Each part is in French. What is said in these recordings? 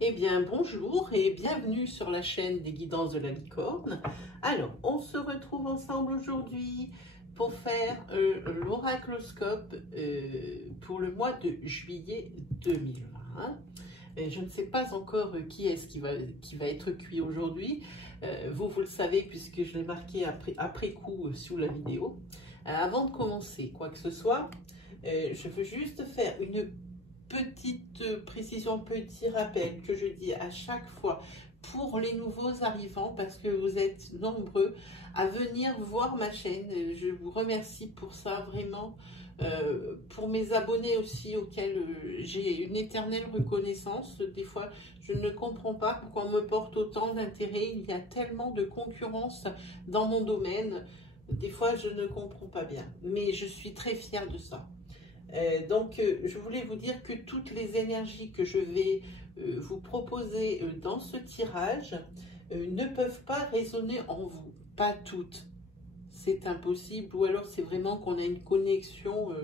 Eh bien, bonjour et bienvenue sur la chaîne des guidances de la licorne. Alors, on se retrouve ensemble aujourd'hui pour faire l'oracloscope pour le mois de juillet 2020. Et je ne sais pas encore qui est-ce qui va être cuit aujourd'hui. Vous le savez puisque je l'ai marqué après coup sous la vidéo. Avant de commencer quoi que ce soit, je veux juste faire une petite précision, petit rappel que je dis à chaque fois pour les nouveaux arrivants parce que vous êtes nombreux à venir voir ma chaîne. Je vous remercie pour ça vraiment. Pour mes abonnés aussi auxquels j'ai une éternelle reconnaissance. Des fois, je ne comprends pas pourquoi on me porte autant d'intérêt. Il y a tellement de concurrence dans mon domaine. Des fois, je ne comprends pas bien, mais je suis très fière de ça. Donc, je voulais vous dire que toutes les énergies que je vais vous proposer dans ce tirage ne peuvent pas résonner en vous. Pas toutes. C'est impossible. Ou alors, c'est vraiment qu'on a une connexion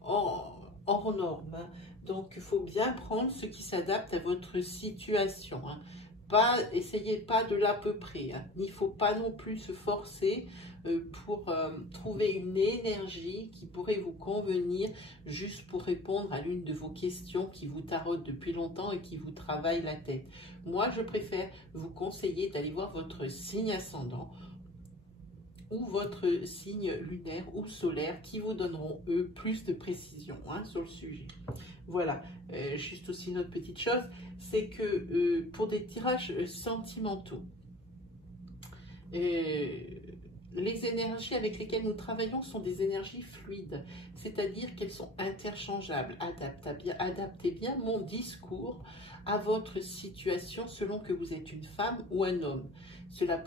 hors norme. Hein. Donc, il faut bien prendre ce qui s'adapte à votre situation. Hein. Essayez pas de l'à peu près. Hein. Il ne faut pas non plus se forcer pour trouver une énergie qui pourrait vous convenir juste pour répondre à l'une de vos questions qui vous taraude depuis longtemps et qui vous travaille la tête. Moi, je préfère vous conseiller d'aller voir votre signe ascendant ou votre signe lunaire ou solaire qui vous donneront, eux, plus de précision sur le sujet. Voilà, juste aussi une autre petite chose, c'est que pour des tirages sentimentaux, les énergies avec lesquelles nous travaillons sont des énergies fluides, c'est-à-dire qu'elles sont interchangeables. Adaptez bien mon discours à votre situation selon que vous êtes une femme ou un homme. Cela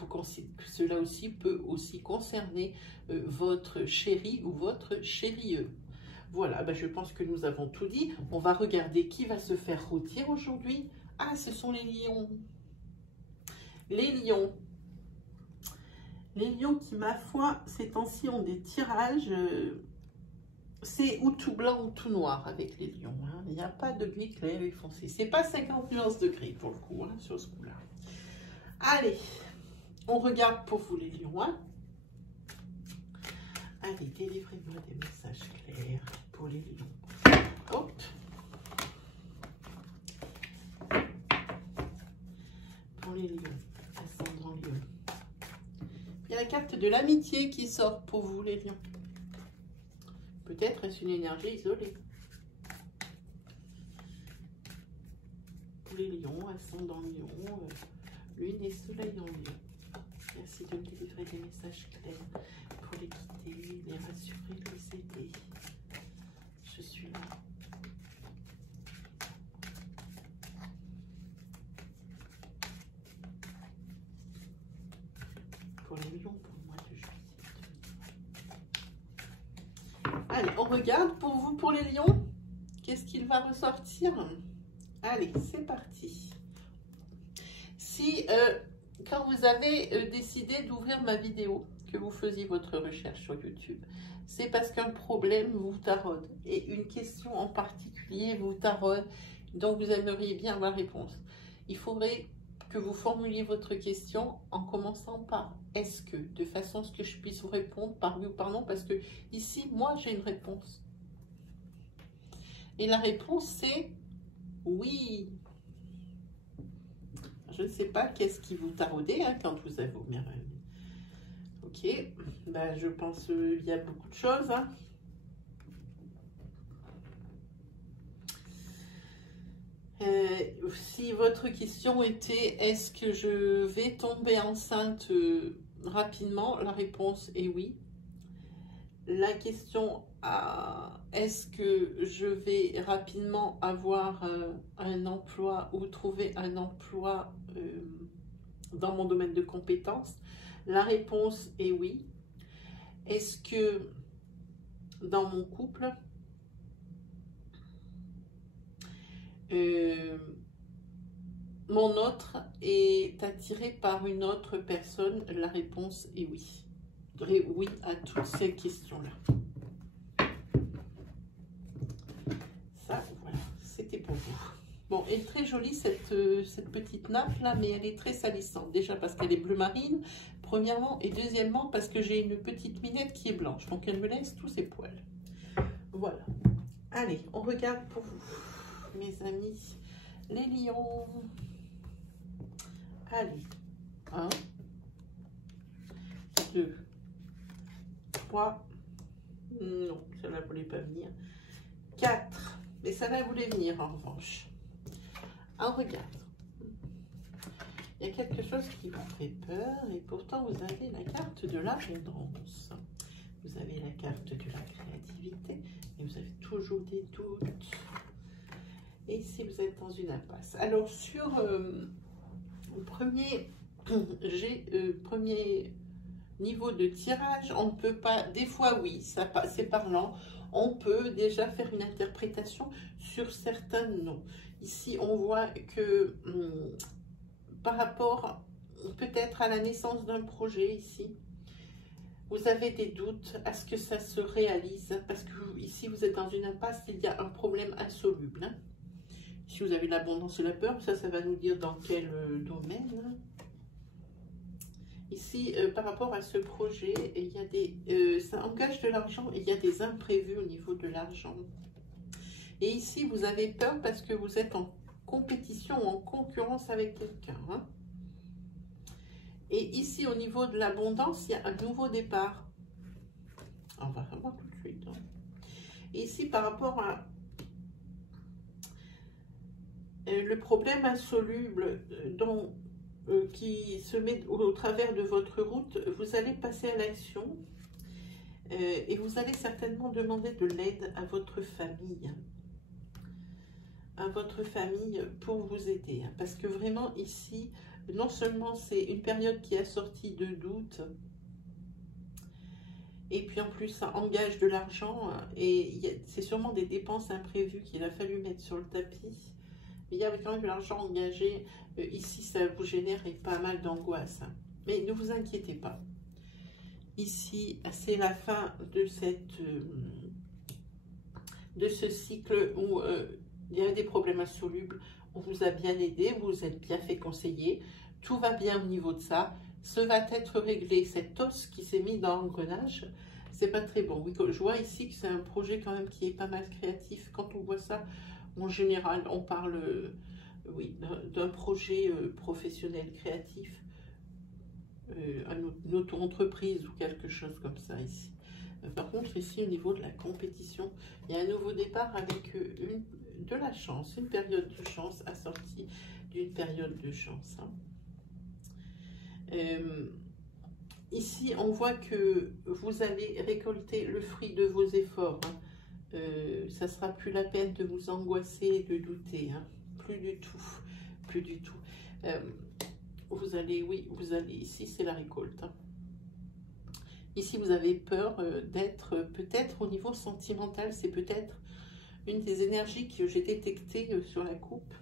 aussi peut aussi concerner votre chéri ou votre chérie. Voilà, ben je pense que nous avons tout dit. On va regarder qui va se faire rôtir aujourd'hui. Ah, ce sont les lions. Les lions. Les lions qui, ma foi, ces temps-ci ont des tirages, c'est ou tout blanc ou tout noir avec les lions. Hein. Il n'y a pas de gris clair et foncé. C'est pas 50 nuances de gris pour le coup, hein, sur ce coup-là. Allez, on regarde pour vous les lions. Hein. Allez, délivrez-moi des messages clairs pour les lions. Hop. Pour les lions, ascendant lion. Il y a la carte de l'amitié qui sort pour vous, les lions. Peut-être est-ce une énergie isolée. Pour les lions, ascendant lion, lune et soleil en lion. Merci de me délivrer des messages clairs pour les guider, les rassurer, les aider. Je suis là. Pour les lions, pour le mois de juillet. Allez, on regarde pour vous, pour les lions. Qu'est-ce qu'il va ressortir? Allez, c'est parti. Si, quand vous avez décidé d'ouvrir ma vidéo, que vous faisiez votre recherche sur YouTube, c'est parce qu'un problème vous taraude et une question en particulier vous taraude, donc vous aimeriez bien la réponse. Il faudrait que vous formuliez votre question en commençant par « est-ce que ?» de façon à ce que je puisse vous répondre par oui ou par non, parce que ici, moi, j'ai une réponse. Et la réponse, c'est « oui ». Je ne sais pas qu'est-ce qui vous taraudait hein, quand vous avez vos mères. Ok, ben, je pense qu'il y a beaucoup de choses. Hein. Si votre question était est-ce que je vais tomber enceinte rapidement, la réponse est oui. La question est-ce que je vais rapidement avoir un emploi ou trouver un emploi dans mon domaine de compétences, la réponse est oui. Est-ce que dans mon couple, mon autre est attiré par une autre personne? La réponse est oui. Oui à toutes ces questions-là. Ça, voilà, c'était pour vous. Bon, elle est très jolie cette petite nappe là, mais elle est très salissante. Déjà parce qu'elle est bleu marine, premièrement, et deuxièmement parce que j'ai une petite minette qui est blanche. Donc elle me laisse tous ses poils. Voilà. Allez, on regarde pour vous, mes amis, les lions. Allez, 1, 2, 3, non, celle-là ne voulait pas venir, 4, mais celle-là voulait venir en revanche. On regarde. Il y a quelque chose qui vous fait peur et pourtant vous avez la carte de l'abondance. Vous avez la carte de la créativité et vous avez toujours des doutes. Et si vous êtes dans une impasse. Alors sur le premier niveau de tirage, on ne peut pas, des fois oui, c'est parlant, on peut déjà faire une interprétation sur certains noms. Ici, on voit que par rapport peut-être à la naissance d'un projet ici, vous avez des doutes à ce que ça se réalise, parce que ici, vous êtes dans une impasse, il y a un problème insoluble. Hein. Si vous avez l'abondance et la peur, ça va nous dire dans quel domaine. Hein. Ici, par rapport à ce projet, il y a ça engage de l'argent et il y a des imprévus au niveau de l'argent. Et ici, vous avez peur parce que vous êtes en compétition ou en concurrence avec quelqu'un. Hein. Et ici, au niveau de l'abondance, il y a un nouveau départ. On va voir tout de suite. Hein. Et ici, par rapport à le problème insoluble qui se met au travers de votre route, vous allez passer à l'action et vous allez certainement demander de l'aide à votre famille. Pour vous aider. Hein, parce que vraiment ici, non seulement c'est une période qui est assortie de doutes, et puis en plus ça engage de l'argent, et c'est sûrement des dépenses imprévues qu'il a fallu mettre sur le tapis. Mais il y a quand même de l'argent engagé. Ici, ça vous génère pas mal d'angoisse. Hein. Mais ne vous inquiétez pas. Ici, c'est la fin de ce cycle où il y a des problèmes insolubles. On vous a bien aidé, vous vous êtes bien fait conseiller. Tout va bien au niveau de ça. Ça va être réglé. Cet os qui s'est mis dans l'engrenage, c'est pas très bon. Oui, je vois ici que c'est un projet quand même qui est pas mal créatif. Quand on voit ça, en général, on parle oui, d'un projet professionnel créatif, une auto-entreprise ou quelque chose comme ça ici. Par contre, ici, au niveau de la compétition, il y a un nouveau départ avec de la chance, une période de chance assortie d'une période de chance. Hein. Ici, on voit que vous allez récolter le fruit de vos efforts. Hein. Ça ne sera plus la peine de vous angoisser et de douter. Hein. Plus du tout. Plus du tout. Vous allez, ici c'est la récolte. Hein. Ici, vous avez peur d'être, peut-être au niveau sentimental, c'est peut-être une des énergies que j'ai détectées sur la coupe.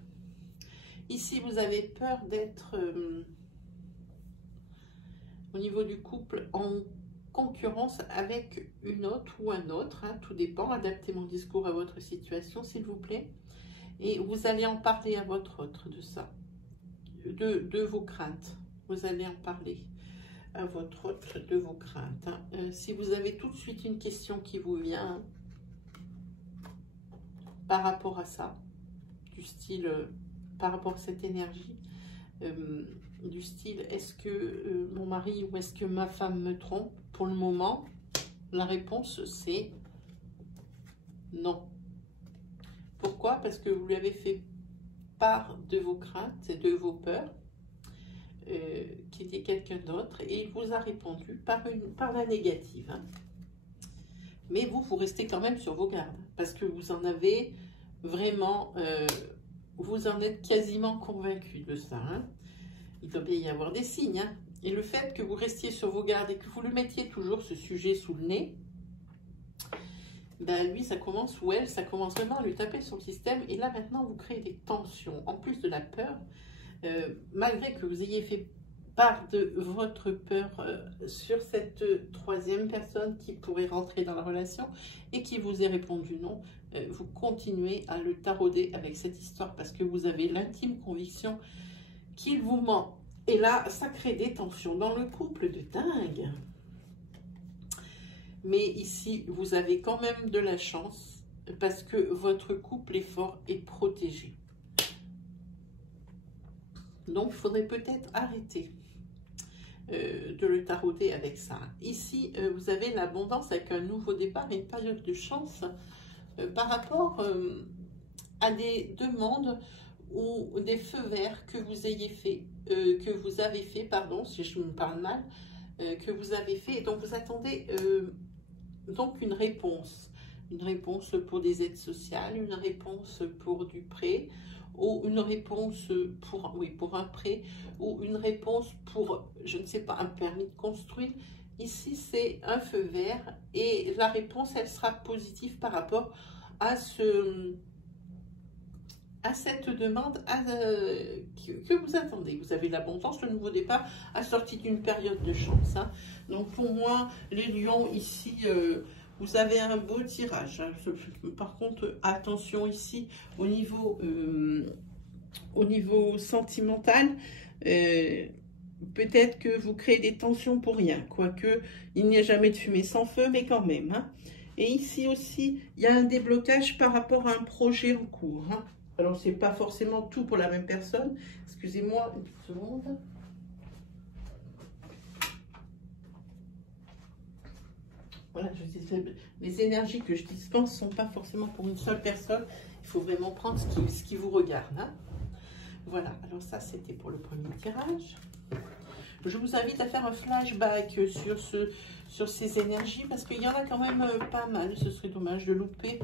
Ici, vous avez peur d'être, au niveau du couple, en concurrence avec une autre ou un autre. Hein, tout dépend. Adaptez mon discours à votre situation, s'il vous plaît. Et vous allez en parler à votre autre de ça, de vos craintes. Vous allez en parler à votre autre de vos craintes. Hein. Si vous avez tout de suite une question qui vous vient par rapport à ça, du style, par rapport à cette énergie, du style, est-ce que mon mari ou est-ce que ma femme me trompe? Pour le moment, la réponse c'est non. Pourquoi? Parce que vous lui avez fait part de vos craintes et de vos peurs, qui était quelqu'un d'autre, et il vous a répondu par la négative. Hein. Mais vous restez quand même sur vos gardes, parce que vous en avez vraiment, vous en êtes quasiment convaincu de ça. Hein. Il doit bien y avoir des signes. Hein. Et le fait que vous restiez sur vos gardes et que vous lui mettiez toujours ce sujet sous le nez, ben lui, ça commence, ou elle, ça commence vraiment à lui taper sur le système. Et là, maintenant, vous créez des tensions. En plus de la peur, malgré que vous ayez fait part de votre peur sur cette troisième personne qui pourrait rentrer dans la relation et qui vous ait répondu non, vous continuez à le tarauder avec cette histoire parce que vous avez l'intime conviction qu'il vous ment. Et là, ça crée des tensions dans le couple de dingue. Mais ici, vous avez quand même de la chance parce que votre couple est fort et protégé. Donc, il faudrait peut-être arrêter de le tarauder avec ça. Ici, vous avez l'abondance avec un nouveau départ et une période de chance par rapport à des demandes ou des feux verts que vous ayez fait, pardon, si je me parle mal, que vous avez fait, et donc vous attendez donc une réponse pour des aides sociales, une réponse pour du prêt, ou une réponse pour, oui, pour un prêt, ou une réponse pour, je ne sais pas, un permis de construire. Ici, c'est un feu vert, et la réponse, elle sera positive par rapport à cette demande que vous attendez. Vous avez l'abondance, le nouveau départ, assorti d'une période de chance. Hein. Donc pour moi, les lions ici, vous avez un beau tirage. Hein. Par contre, attention ici au niveau sentimental. Peut-être que vous créez des tensions pour rien, quoique il n'y a jamais de fumée sans feu, mais quand même. Hein. Et ici aussi, il y a un déblocage par rapport à un projet en cours. Hein. Alors, ce n'est pas forcément tout pour la même personne. Excusez-moi une petite seconde. Voilà, je dis, les énergies que je dispense ne sont pas forcément pour une seule personne. Il faut vraiment prendre ce qui vous regarde. Hein. Voilà, alors ça, c'était pour le premier tirage. Je vous invite à faire un flashback sur ces énergies parce qu'il y en a quand même pas mal. Ce serait dommage de louper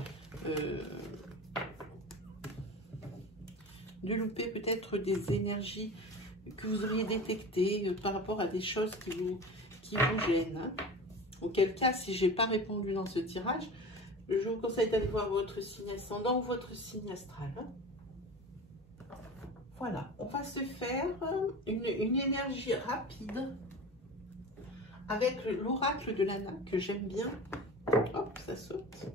peut-être des énergies que vous auriez détectées par rapport à des choses qui vous gênent. Hein. Auquel cas, si je n'ai pas répondu dans ce tirage, je vous conseille d'aller voir votre signe ascendant ou votre signe astral. Hein. Voilà, on va se faire une énergie rapide avec l'oracle de Lana que j'aime bien. Hop, ça saute.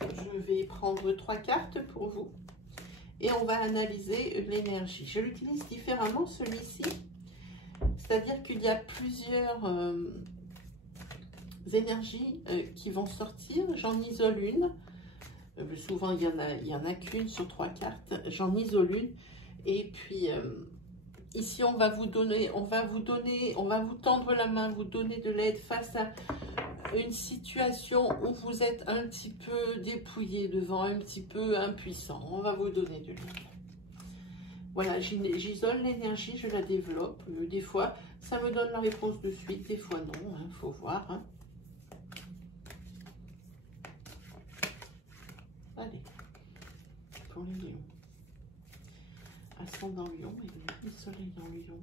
Je vais prendre 3 cartes pour vous et on va analyser l'énergie. Je l'utilise différemment celui-ci, c'est-à-dire qu'il y a plusieurs énergies qui vont sortir. J'en isole une. Souvent, il y en a qu'une sur 3 cartes. J'en isole une. Et puis, ici, on va vous tendre la main, vous donner de l'aide face à une situation où vous êtes un petit peu dépouillé devant, un petit peu impuissant. On va vous donner de l'aide. Voilà, j'isole l'énergie, je la développe. Des fois, ça me donne la réponse de suite, des fois non, hein, faut voir. Hein. Allez, pour les lions. Ascendant lion et le soleil dans lion.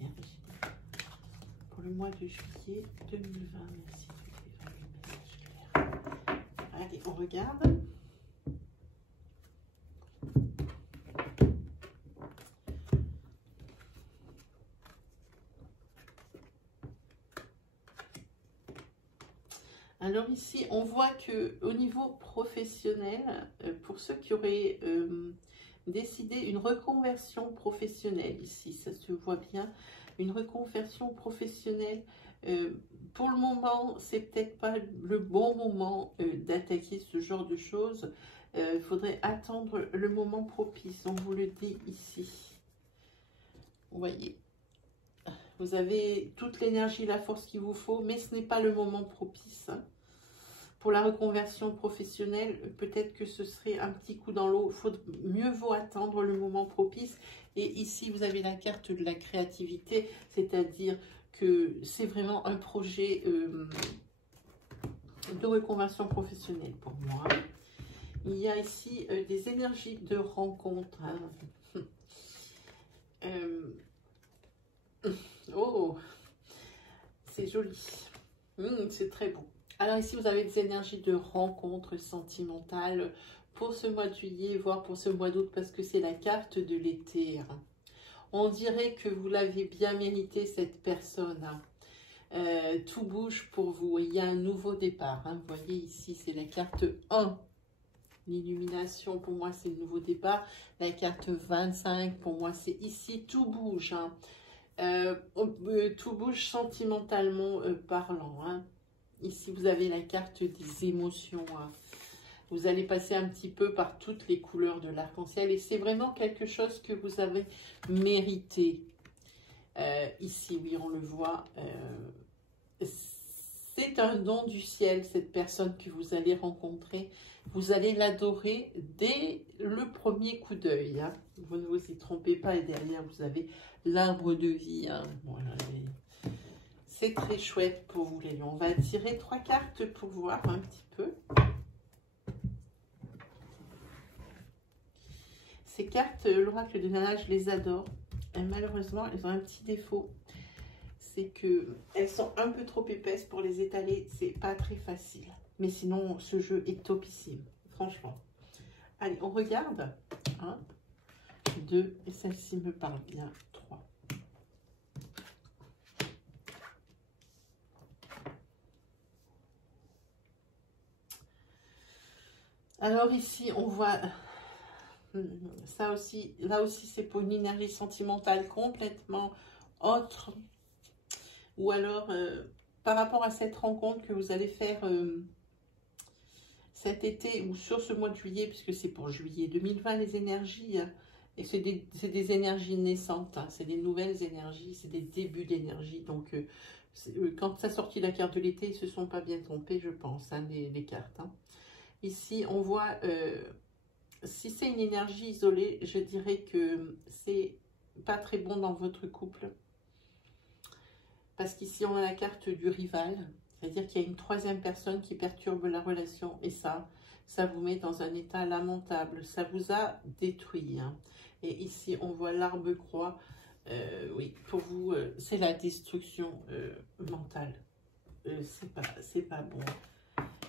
Énergie. Pour le mois de juillet 2020, merci. Allez, on regarde. Alors ici, on voit que au niveau professionnel, pour ceux qui auraient décidé une reconversion professionnelle, ici, ça se voit bien, une reconversion professionnelle, pour le moment, c'est peut-être pas le bon moment d'attaquer ce genre de choses. Il faudrait attendre le moment propice, on vous le dit ici. Vous voyez, vous avez toute l'énergie, la force qu'il vous faut, mais ce n'est pas le moment propice. Hein. Pour la reconversion professionnelle, peut-être que ce serait un petit coup dans l'eau. Mieux vaut attendre le moment propice. Et ici, vous avez la carte de la créativité, c'est-à-dire que c'est vraiment un projet de reconversion professionnelle pour moi. Il y a ici des énergies de rencontre. Hein. Oh, c'est joli. C'est très beau. Alors ici, vous avez des énergies de rencontre sentimentale pour ce mois de juillet, voire pour ce mois d'août, parce que c'est la carte de l'été. On dirait que vous l'avez bien mérité, cette personne. Tout bouge pour vous. Il y a un nouveau départ. Hein. Vous voyez ici, c'est la carte 1. L'illumination, pour moi, c'est le nouveau départ. La carte 25, pour moi, c'est ici. Tout bouge. Hein. Tout bouge sentimentalement parlant. Hein. Ici, vous avez la carte des émotions. Hein. Vous allez passer un petit peu par toutes les couleurs de l'arc-en-ciel. Et c'est vraiment quelque chose que vous avez mérité. Ici, oui, on le voit. C'est un don du ciel, cette personne que vous allez rencontrer. Vous allez l'adorer dès le premier coup d'œil. Hein. Vous ne vous y trompez pas. Et derrière, vous avez l'arbre de vie. Hein. Voilà, c'est très chouette pour vous, les lions. On va tirer 3 cartes pour voir un petit peu. Ces cartes, l'oracle de Nana, je les adore. Et malheureusement, elles ont un petit défaut. C'est qu'elles sont un peu trop épaisses pour les étaler. C'est pas très facile. Mais sinon, ce jeu est topissime. Franchement. Allez, on regarde. 1, 2, et celle-ci me parle bien. 3. Alors ici, on voit... Ça aussi, là aussi, c'est pour une énergie sentimentale complètement autre. Ou alors, par rapport à cette rencontre que vous allez faire cet été ou sur ce mois de juillet, puisque c'est pour juillet 2020, les énergies, et c'est des énergies naissantes, hein, c'est des nouvelles énergies, c'est des débuts d'énergie. Donc, quand ça sortit la carte de l'été, ils ne se sont pas bien trompés, je pense, hein, les cartes. Hein. Ici, on voit... si c'est une énergie isolée, je dirais que c'est pas très bon dans votre couple. Parce qu'ici, on a la carte du rival. C'est-à-dire qu'il y a une troisième personne qui perturbe la relation. Et ça vous met dans un état lamentable. Ça vous a détruit. Hein. Et ici, on voit l'arbre croix. Oui, pour vous, c'est la destruction mentale. C'est pas bon.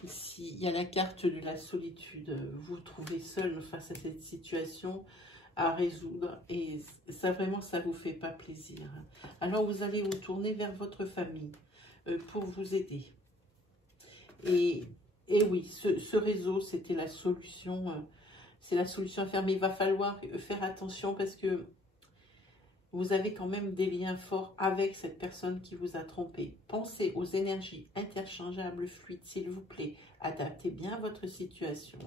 Ici, il y a la carte de la solitude. Vous vous trouvez seul face à cette situation à résoudre. Et ça, vraiment, ça ne vous fait pas plaisir. Alors, vous allez vous tourner vers votre famille pour vous aider. Et oui, ce réseau, c'était la solution. C'est la solution à faire. Mais il va falloir faire attention parce que vous avez quand même des liens forts avec cette personne qui vous a trompé. Pensez aux énergies interchangeables, fluides, s'il vous plaît. Adaptez bien votre situation.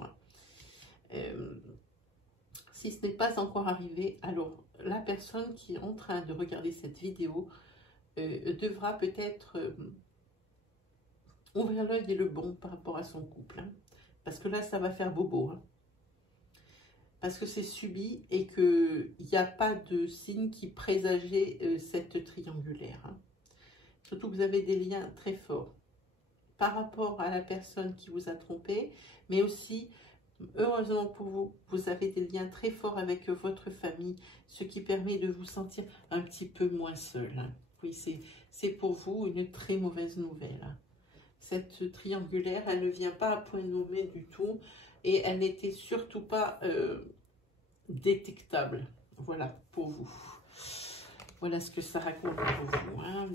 Si ce n'est pas encore arrivé, alors la personne qui est en train de regarder cette vidéo devra peut-être ouvrir l'œil et le bon par rapport à son couple. Hein, parce que là, ça va faire bobo. Hein. Parce que c'est subi et qu'il n'y a pas de signe qui présageait cette triangulaire. Hein. Surtout que vous avez des liens très forts par rapport à la personne qui vous a trompé, mais aussi, heureusement pour vous, vous avez des liens très forts avec votre famille, ce qui permet de vous sentir un petit peu moins seul. Hein. Oui, c'est pour vous une très mauvaise nouvelle. Hein. Cette triangulaire, elle ne vient pas à point nommé du tout. Et elle n'était surtout pas détectable. Voilà, pour vous. Voilà ce que ça raconte pour vous. Hein,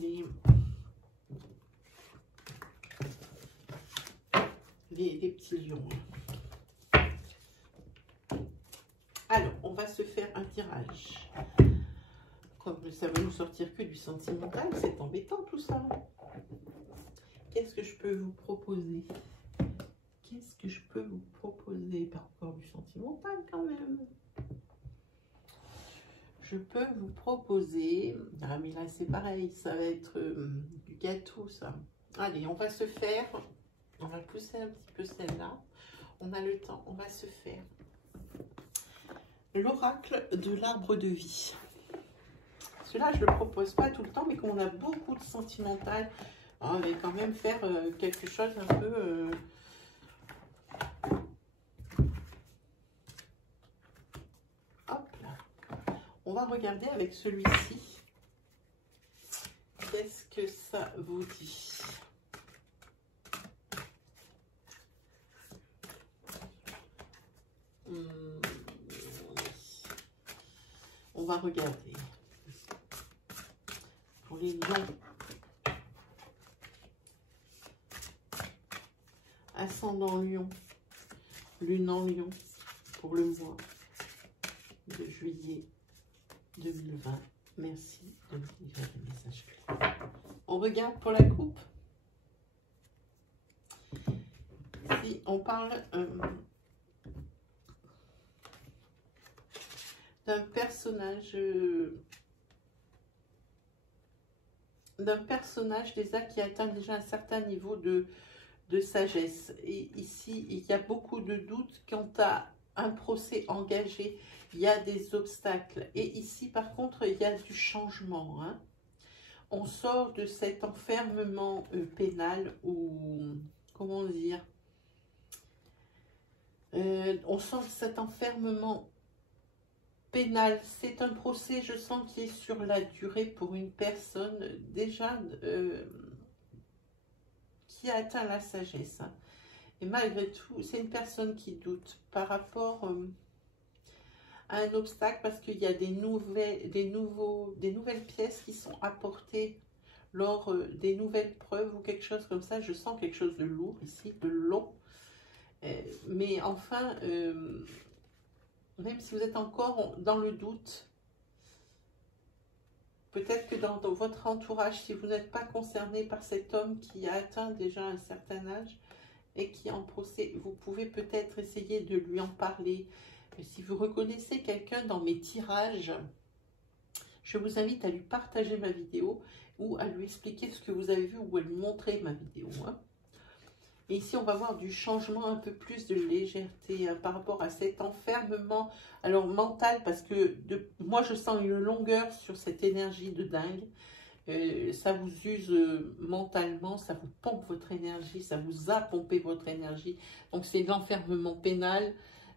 les petits lions. Alors, on va se faire un tirage. Comme ça va nous sortir que du sentimental, c'est embêtant tout ça. Qu'est-ce que je peux vous proposer? Qu'est-ce que je peux vous proposer par rapport du sentimental quand même? Je peux vous proposer... Ah mais là c'est pareil, ça va être du gâteau ça. Allez, on va se faire... On va pousser un petit peu celle-là. On a le temps, on va se faire l'oracle de l'arbre de vie. Celui-là, je ne le propose pas tout le temps, mais quand on a beaucoup de sentimental, on va quand même faire quelque chose un peu... Hop là. On va regarder avec celui-ci. Qu'est-ce que ça vous dit? On va regarder. Pour les lions. ascendant Lion, lune en Lion pour le mois de juillet 2020. Merci de me livrer le message clé. On regarde pour la coupe. Si on parle d'un personnage déjà qui atteint déjà un certain niveau de sagesse. Et ici, il y a beaucoup de doutes quant à un procès engagé. Il y a des obstacles. Et ici, par contre, il y a du changement. Hein. On sort de cet enfermement pénal ou, comment dire, on sort de cet enfermement pénal. C'est un procès, je sens, qui est sur la durée pour une personne déjà qui a atteint la sagesse. Hein. Et malgré tout, c'est une personne qui doute par rapport à un obstacle parce qu'il y a des nouvelles pièces qui sont apportées lors des nouvelles preuves ou quelque chose comme ça. Je sens quelque chose de lourd ici, de long. Mais enfin, même si vous êtes encore dans le doute, peut-être que dans votre entourage, si vous n'êtes pas concerné par cet homme qui a atteint déjà un certain âge et qui est en procès, vous pouvez peut-être essayer de lui en parler. Si vous reconnaissez quelqu'un dans mes tirages, je vous invite à lui partager ma vidéo ou à lui expliquer ce que vous avez vu ou à lui montrer ma vidéo. Hein. Et ici, on va voir du changement, un peu plus de légèreté par rapport à cet enfermement, alors mental, parce que moi, je sens une longueur sur cette énergie de dingue. Ça vous use mentalement, ça vous pompe votre énergie, ça vous a pompé votre énergie. Donc, c'est l'enfermement pénal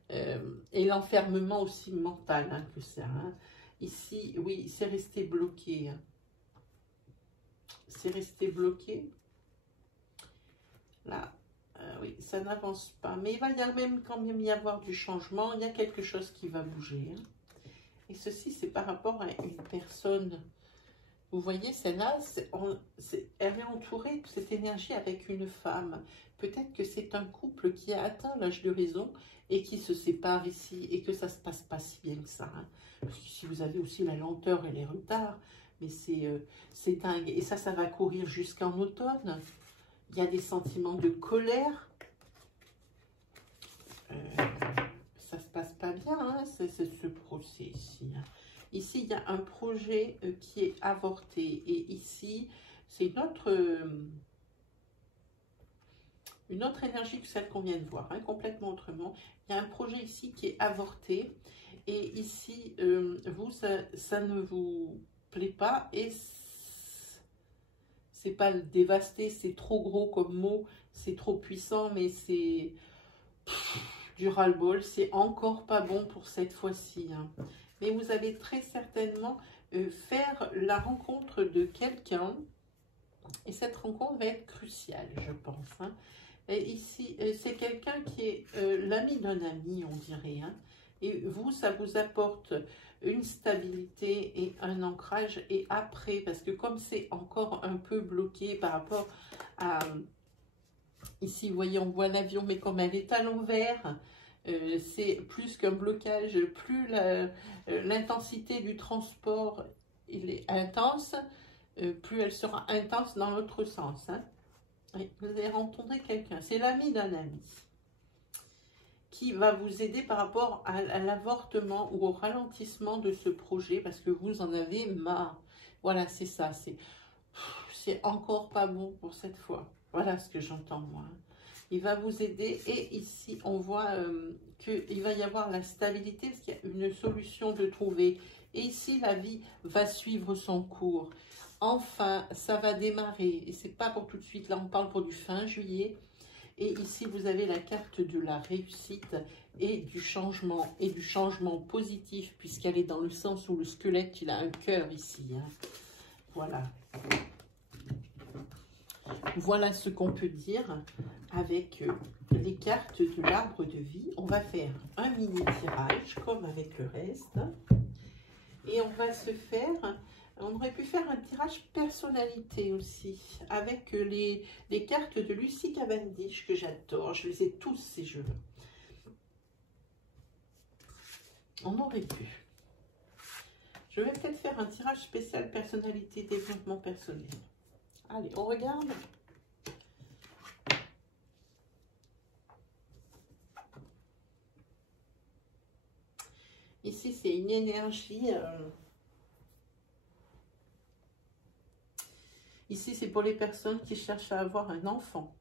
et l'enfermement aussi mental hein, que ça. Hein. Ici, oui, c'est resté bloqué. Hein. C'est resté bloqué. Là. Oui, ça n'avance pas. Mais il va y avoir même quand même y avoir du changement. Il y a quelque chose qui va bouger. Hein. Et ceci, c'est par rapport à une personne. Vous voyez, celle-là, elle est entourée de cette énergie avec une femme. Peut-être que c'est un couple qui a atteint l'âge de raison et qui se sépare ici et que ça ne se passe pas si bien que ça. Hein. Parce que si vous avez aussi la lenteur et les retards, mais c'est dingue. Et ça va courir jusqu'en automne. Il y a des sentiments de colère. Ça se passe pas bien, hein, c'est ce procès ici. Hein. Ici, il y a un projet qui est avorté. Et ici, c'est une autre énergie que celle qu'on vient de voir, hein, complètement autrement. Il y a un projet ici qui est avorté. Et ici, vous, ça ne vous plaît pas. Et c'est pas le dévasté, c'est trop gros comme mot, c'est trop puissant, mais c'est du ras-le-bol. C'est encore pas bon pour cette fois-ci. Hein. Mais vous allez très certainement faire la rencontre de quelqu'un. Et cette rencontre va être cruciale, je pense. Hein. Et ici, c'est quelqu'un qui est l'ami d'un ami, on dirait. Hein. Et vous, ça vous apporte une stabilité et un ancrage. Et après, parce que comme c'est encore un peu bloqué par rapport à... Ici, vous voyez, on voit l'avion, mais comme elle est à l'envers, c'est plus qu'un blocage. Plus l'intensité du transport il est intense, plus elle sera intense dans l'autre sens. Hein. Et vous allez rencontrer quelqu'un. C'est l'ami d'un ami qui va vous aider par rapport à l'avortement ou au ralentissement de ce projet parce que vous en avez marre. Voilà, c'est ça. C'est encore pas bon pour cette fois. Voilà ce que j'entends moi. Il va vous aider et ici, on voit qu'il va y avoir la stabilité parce qu'il y a une solution de trouver. Et ici, la vie va suivre son cours. Enfin, ça va démarrer. Et c'est pas pour tout de suite. Là, on parle pour du fin juillet. Et ici, vous avez la carte de la réussite et du changement positif, puisqu'elle est dans le sens où le squelette, il a un cœur ici. Hein. Voilà. Voilà ce qu'on peut dire avec les cartes de l'arbre de vie. On va faire un mini tirage, comme avec le reste. Et on va se faire On aurait pu faire un tirage personnalité aussi, avec les cartes de Lucie Cavendish, que j'adore. Je les ai tous, ces jeux-là. On aurait pu. Je vais peut-être faire un tirage spécial personnalité, développement personnel. Allez, on regarde. Ici, c'est une énergie... Ici, c'est pour les personnes qui cherchent à avoir un enfant.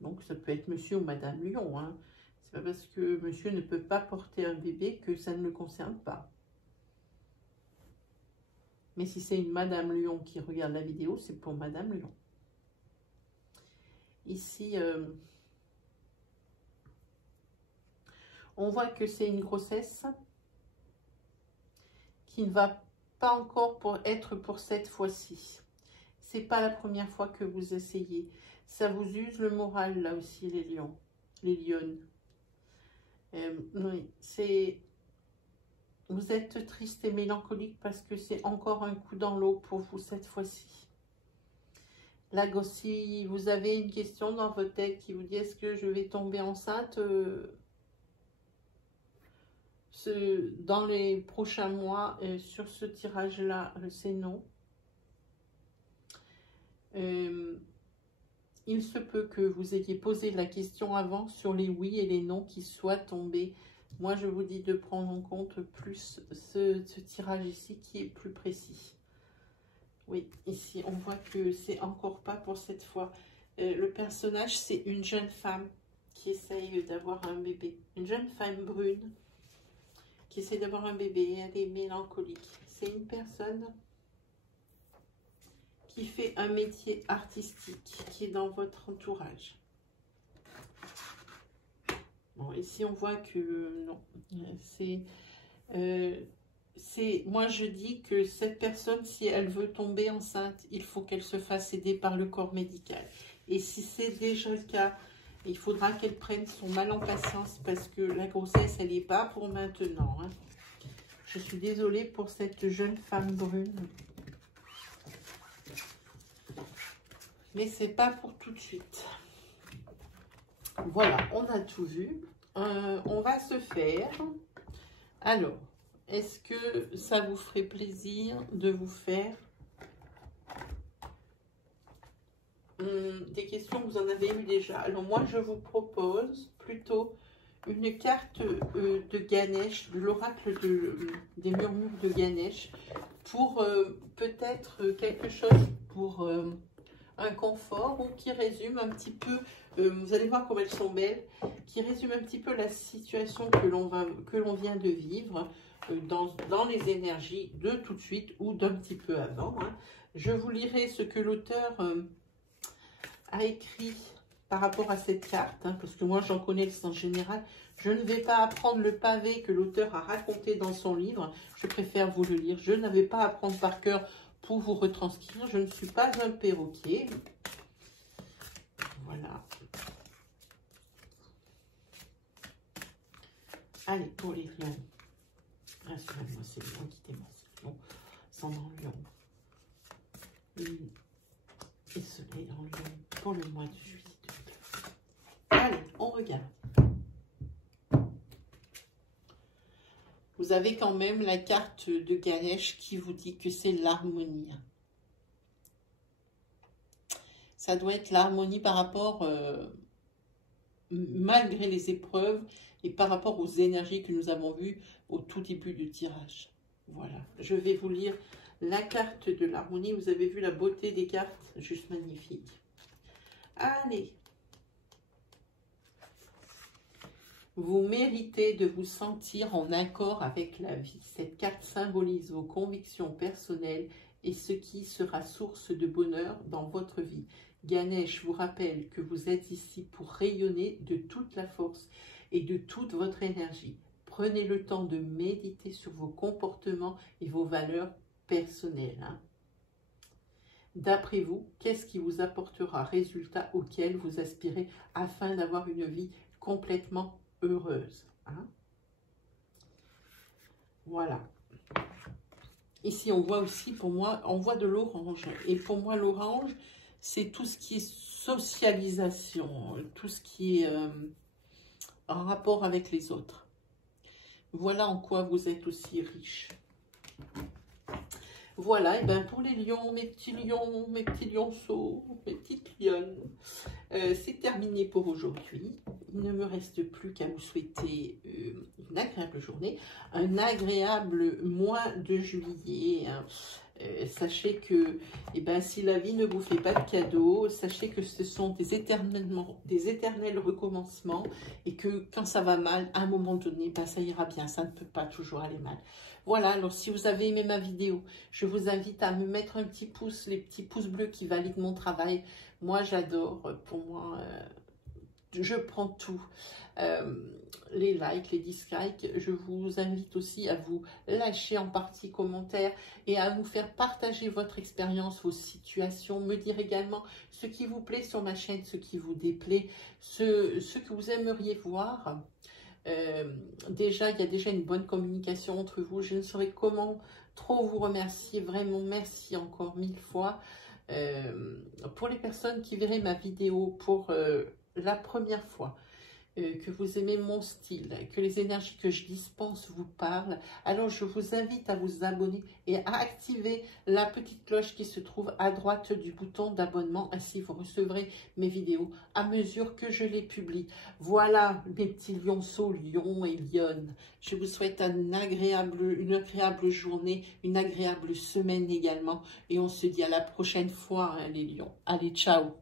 Donc, ça peut être monsieur ou madame Lion. Hein. C'est pas parce que monsieur ne peut pas porter un bébé que ça ne le concerne pas. Mais si c'est une madame Lion qui regarde la vidéo, c'est pour madame Lion. Ici, on voit que c'est une grossesse qui ne va pas encore être pour cette fois-ci. C'est pas la première fois que vous essayez. Ça vous use le moral, là aussi, les lions, les lionnes. Oui, c'est... Vous êtes triste et mélancolique parce que c'est encore un coup dans l'eau pour vous cette fois-ci. Là, si vous avez une question dans votre tête qui vous dit est-ce que je vais tomber enceinte dans les prochains mois, sur ce tirage-là, c'est non. Il se peut que vous ayez posé la question avant sur les oui et les non qui soient tombés. Moi, je vous dis de prendre en compte plus ce tirage ici qui est plus précis. Oui, ici, on voit que c'est encore pas pour cette fois. Le personnage, c'est une jeune femme qui essaye d'avoir un bébé. Une jeune femme brune qui essaie d'avoir un bébé. Elle est mélancolique. C'est une personne qui fait un métier artistique, qui est dans votre entourage. Bon, ici, on voit que non, moi, je dis que cette personne, si elle veut tomber enceinte, il faut qu'elle se fasse aider par le corps médical. Et si c'est déjà le cas, il faudra qu'elle prenne son mal en patience parce que la grossesse, elle n'est pas pour maintenant. Hein. Je suis désolée pour cette jeune femme brune. Mais c'est pas pour tout de suite. Voilà, on a tout vu. On va se faire. Alors, est-ce que ça vous ferait plaisir de vous faire des questions que vous en avez eu déjà? Alors moi, je vous propose plutôt une carte de Ganesh, de l'oracle des murmures de Ganesh, pour peut-être quelque chose pour un confort, ou qui résume un petit peu, vous allez voir comme elles sont belles, qui résume un petit peu la situation que l'on vient de vivre dans les énergies de tout de suite ou d'un petit peu avant. Hein. Je vous lirai ce que l'auteur a écrit par rapport à cette carte, hein, parce que moi j'en connais le sens général. Je ne vais pas apprendre le pavé que l'auteur a raconté dans son livre, je préfère vous le lire. Je n'avais pas à apprendre par cœur pour vous retranscrire, je ne suis pas un perroquet. Voilà. Allez, pour les lions. Rassurez-moi, c'est le lion qui démontre. Sans dans le lion. Et soleil en lion pour le mois de juillet 2020. Allez, on regarde. Vous avez quand même la carte de Ganesh qui vous dit que c'est l'harmonie. Ça doit être l'harmonie par rapport, malgré les épreuves, et par rapport aux énergies que nous avons vues au tout début du tirage. Voilà, je vais vous lire la carte de l'harmonie. Vous avez vu la beauté des cartes, juste magnifique. Allez. Vous méritez de vous sentir en accord avec la vie. Cette carte symbolise vos convictions personnelles et ce qui sera source de bonheur dans votre vie. Ganesh vous rappelle que vous êtes ici pour rayonner de toute la force et de toute votre énergie. Prenez le temps de méditer sur vos comportements et vos valeurs personnelles. Hein. D'après vous, qu'est-ce qui vous apportera résultat auquel vous aspirez afin d'avoir une vie complètement heureuse. Hein? Voilà. Ici, on voit aussi, pour moi, on voit de l'orange. Et pour moi, l'orange, c'est tout ce qui est socialisation, tout ce qui est en rapport avec les autres. Voilà en quoi vous êtes aussi riche. Voilà, et bien pour les lions, mes petits lionceaux, mes petites lionnes, c'est terminé pour aujourd'hui. Il ne me reste plus qu'à vous souhaiter une agréable journée, un agréable mois de juillet. Hein. Sachez que si la vie ne vous fait pas de cadeaux, sachez que ce sont des éternels recommencements et que quand ça va mal, à un moment donné, ça ira bien, ça ne peut pas toujours aller mal. Voilà, alors si vous avez aimé ma vidéo, je vous invite à me mettre un petit pouce, les petits pouces bleus qui valident mon travail. Moi, j'adore, pour moi, je prends tout. Les likes, les dislikes, je vous invite aussi à vous lâcher en partie commentaire et à nous faire partager votre expérience, vos situations, me dire également ce qui vous plaît sur ma chaîne, ce qui vous déplaît, ce que vous aimeriez voir. Déjà, il y a déjà une bonne communication entre vous. Je ne saurais comment trop vous remercier. Vraiment, merci encore 1000 fois. Pour les personnes qui verraient ma vidéo pour la première fois, que vous aimez mon style, que les énergies que je dispense vous parlent, alors je vous invite à vous abonner et à activer la petite cloche qui se trouve à droite du bouton d'abonnement. Ainsi, vous recevrez mes vidéos à mesure que je les publie. Voilà, mes petits lionceaux, lions et lionnes. Je vous souhaite une agréable journée, une agréable semaine également. Et on se dit à la prochaine fois, hein, les lions. Allez, ciao!